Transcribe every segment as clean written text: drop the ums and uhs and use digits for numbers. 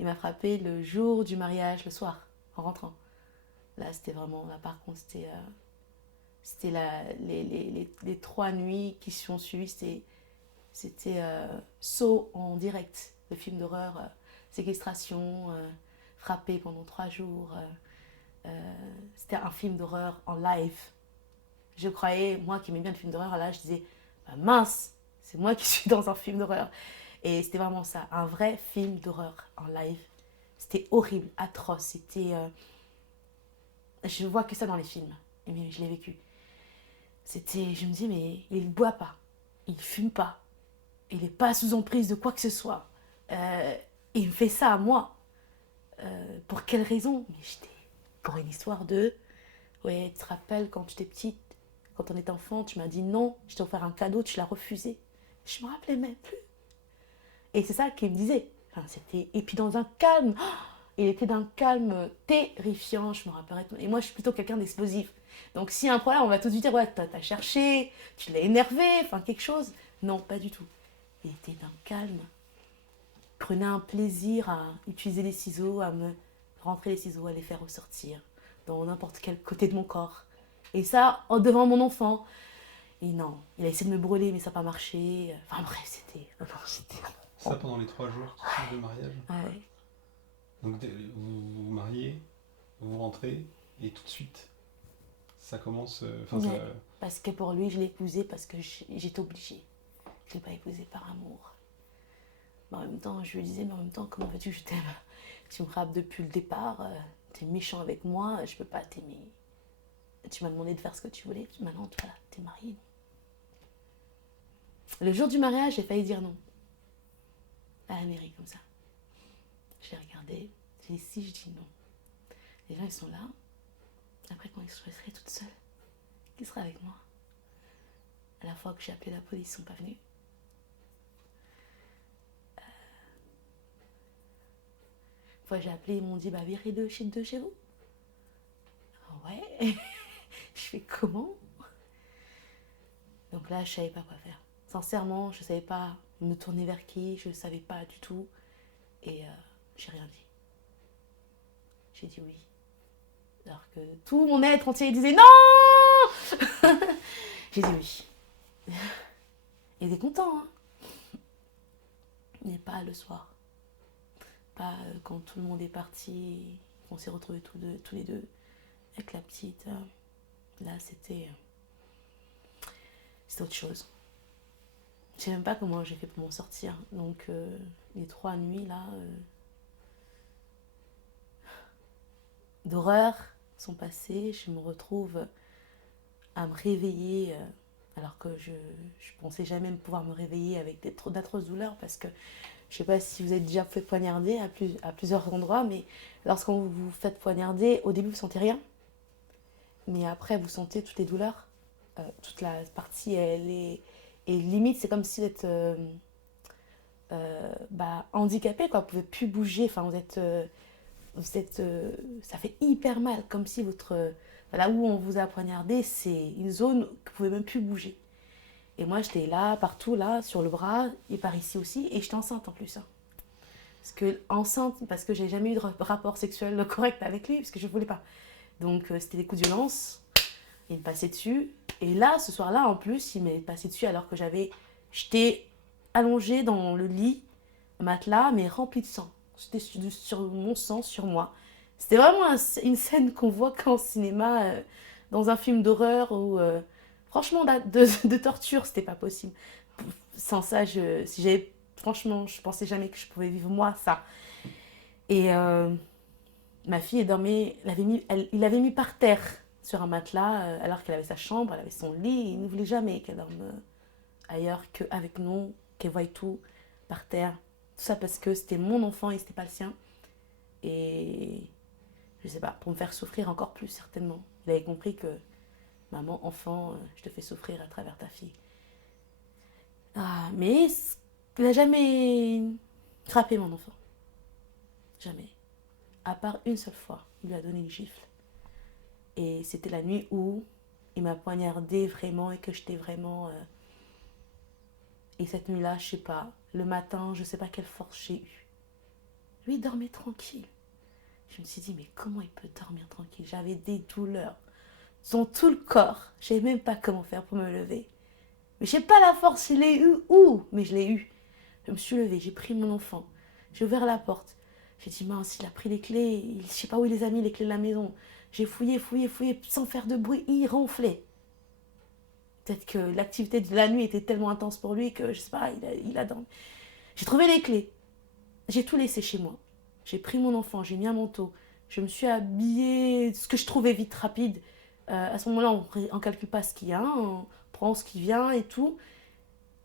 Il m'a frappé le jour du mariage, le soir, en rentrant. Là, c'était vraiment, là par contre, c'était les 3 nuits qui se sont suivies, c'était Saw en direct, le film d'horreur, séquestration, frappé pendant 3 jours. C'était un film d'horreur en live. Je croyais, moi qui aimais bien le film d'horreur, là, je disais, bah, mince, c'est moi qui suis dans un film d'horreur. Et c'était vraiment ça, un vrai film d'horreur en live. C'était horrible, atroce. Je vois que ça dans les films, mais je l'ai vécu. Je me dis, mais il ne boit pas, il ne fume pas, il n'est pas sous emprise de quoi que ce soit. Euh, il me fait ça à moi. Pour quelle raison? Mais j'étais pour une histoire de, ouais, tu te rappelles quand tu étais petite, quand on était enfant, tu m'as dit non, je t'ai offert un cadeau, tu l'as refusé. Je me rappelais même plus. Et c'est ça qu'il me disait. Enfin, et puis dans un calme, il était d'un calme terrifiant, je me rappellerai. Et moi, je suis plutôt quelqu'un d'explosif. Donc, s'il y a un problème, on va tout de suite dire, ouais, t'as cherché, tu l'as énervé, enfin, quelque chose. Non, pas du tout. Il était d'un calme. Il prenait un plaisir à utiliser les ciseaux, à me rentrer les ciseaux, à les faire ressortir dans n'importe quel côté de mon corps. Et ça, devant mon enfant. Et non, il a essayé de me brûler, mais ça n'a pas marché. Enfin bref, c'était... oh non, c'était... Ça pendant les 3 jours qui suivent le mariage. Ouais. Donc vous vous mariez, vous rentrez, et tout de suite, ça commence. Enfin, ça. Ouais. Parce que pour lui, je l'ai épousé parce que j'étais obligée. Je ne l'ai pas épousé par amour. Mais en même temps, je lui disais, mais en même temps, comment veux-tu que je t'aime? Tu me rappes depuis le départ, t'es méchant avec moi, je peux pas t'aimer. Tu m'as demandé de faire ce que tu voulais, maintenant, voilà, t'es mariée. Le jour du mariage, j'ai failli dire non. À la mairie, comme ça. J'ai regardé, j'ai dit si, je dis non. Les gens, ils sont là. Après, quand je serai toute seule, qui sera avec moi? À la fois que j'ai appelé la police, ils sont pas venus. Une fois, j'ai appelé, ils m'ont dit, bah, virez de chez vous. Ah ouais. Je fais comment? Donc là, je savais pas quoi faire. Sincèrement, je savais pas me tourner vers qui, je savais pas du tout. Et j'ai rien dit. J'ai dit oui. Alors que tout mon être entier disait non. J'ai dit oui. Il était content, hein. Mais pas le soir. Pas quand tout le monde est parti, qu'on s'est retrouvés tous les deux avec la petite. Là, c'était autre chose. Je sais même pas comment j'ai fait pour m'en sortir. Donc, les 3 nuits là, d'horreur sont passées. Je me retrouve à me réveiller alors que je pensais jamais pouvoir me réveiller avec d'atroces douleurs parce que je sais pas si vous êtes déjà fait poignarder à plusieurs endroits, mais lorsqu'on vous vous faites poignarder, au début vous sentez rien, mais après vous sentez toutes les douleurs. Toute la partie elle est et limite c'est comme si vous êtes handicapé quoi, vous pouvez plus bouger, enfin ça fait hyper mal, comme si là où on vous a poignardé, c'est une zone que vous pouvez même plus bouger. Et moi, j'étais là, partout, là, sur le bras, et par ici aussi, et j'étais enceinte en plus, hein. Parce que j'ai jamais eu de rapport sexuel correct avec lui, parce que je voulais pas. Donc, c'était des coups de violence, il me passait dessus. Et là, ce soir-là, en plus, il m'est passé dessus alors que j'étais allongée dans le lit, matelas, mais rempli de sang. C'était sur mon sang, sur moi. C'était vraiment une scène qu'on voit qu'en cinéma, dans un film d'horreur ou franchement de torture, c'était pas possible. Sans ça, si j'avais franchement, je pensais jamais que je pouvais vivre moi ça. Et ma fille, elle dormait, il l'avait mis par terre sur un matelas alors qu'elle avait sa chambre, elle avait son lit. Il ne voulait jamais qu'elle dorme ailleurs qu'avec nous, qu'elle voie tout par terre. Tout ça parce que c'était mon enfant et c'était pas le sien. Et je sais pas, pour me faire souffrir encore plus certainement. Il avait compris que maman, enfant, je te fais souffrir à travers ta fille. Ah, mais il n'a jamais frappé mon enfant. Jamais. À part une seule fois, il lui a donné une gifle. Et c'était la nuit où il m'a poignardé vraiment et que j'étais vraiment... Et cette nuit-là, je sais pas, le matin, je sais pas quelle force j'ai eu. Lui, il dormait tranquille. Je me suis dit, mais comment il peut dormir tranquille? J'avais des douleurs dans tout le corps. Je ne savais même pas comment faire pour me lever. Mais je n'ai pas la force, je l'ai eu où? Mais je l'ai eu. Je me suis levée, j'ai pris mon enfant. J'ai ouvert la porte. J'ai dit, mince, il a pris les clés. Je ne sais pas où il les a mis, les clés de la maison. J'ai fouillé, fouillé, fouillé, sans faire de bruit. Il ronflait. Peut-être que l'activité de la nuit était tellement intense pour lui que, je sais pas, il a dormi. J'ai trouvé les clés. J'ai tout laissé chez moi. J'ai pris mon enfant, j'ai mis un manteau. Je me suis habillée, ce que je trouvais vite rapide. À ce moment-là, on ne calcule pas ce qu'il y a, on prend ce qui vient et tout.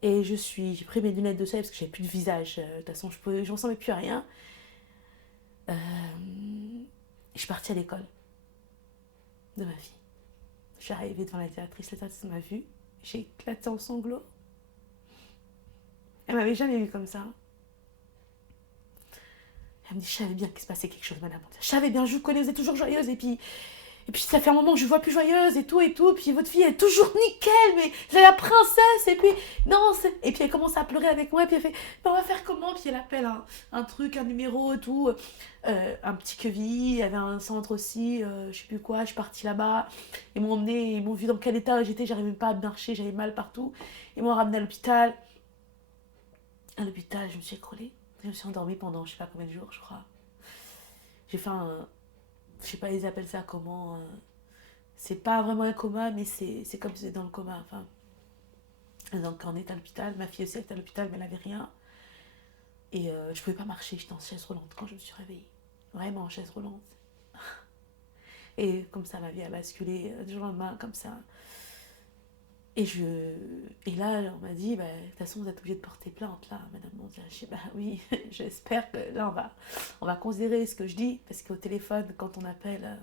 Et j'ai pris mes lunettes de soleil parce que j'avais plus de visage. De toute façon, je ressemblais plus à rien. Euh, je suis partie à l'école de ma fille. Je suis arrivée devant la directrice m'a vue. J'ai éclaté en sanglots. Elle m'avait jamais vue comme ça. Elle me dit, je savais bien qu'il se passait quelque chose, madame. Je savais bien, je vous connais, vous êtes toujours joyeuse. Et puis ça fait un moment que je ne vois plus joyeuse et tout. Puis votre fille est toujours nickel, mais c'est la princesse. Et puis, non, et puis elle commence à pleurer avec moi. Et puis elle fait, mais on va faire comment? Puis elle appelle un truc, un numéro et tout. Un petit quevilly, il y avait un centre aussi, je sais plus quoi. Je suis partie là-bas. Ils m'ont emmenée, ils m'ont vu dans quel état j'étais. J'arrivais même pas à marcher, j'avais mal partout. Ils m'ont ramenée à l'hôpital. À l'hôpital, je me suis écroulée. Je me suis endormie pendant je sais pas combien de jours, je crois. J'ai fait un. Je sais pas, ils appellent ça comment. C'est pas vraiment un coma, mais c'est comme si c'était dans le coma. Enfin. Donc on est à l'hôpital. Ma fille aussi était à l'hôpital, mais elle avait rien. Et je pouvais pas marcher, j'étais en chaise roulante quand je me suis réveillée. Vraiment en chaise roulante. Et comme ça, ma vie a basculé du jour au lendemain, comme ça. Et là, on m'a dit, bah, de toute façon, vous êtes obligé de porter plainte, là, madame Mondial. Je dis, bah oui, j'espère que là, on va considérer ce que je dis, parce qu'au téléphone, quand on appelle,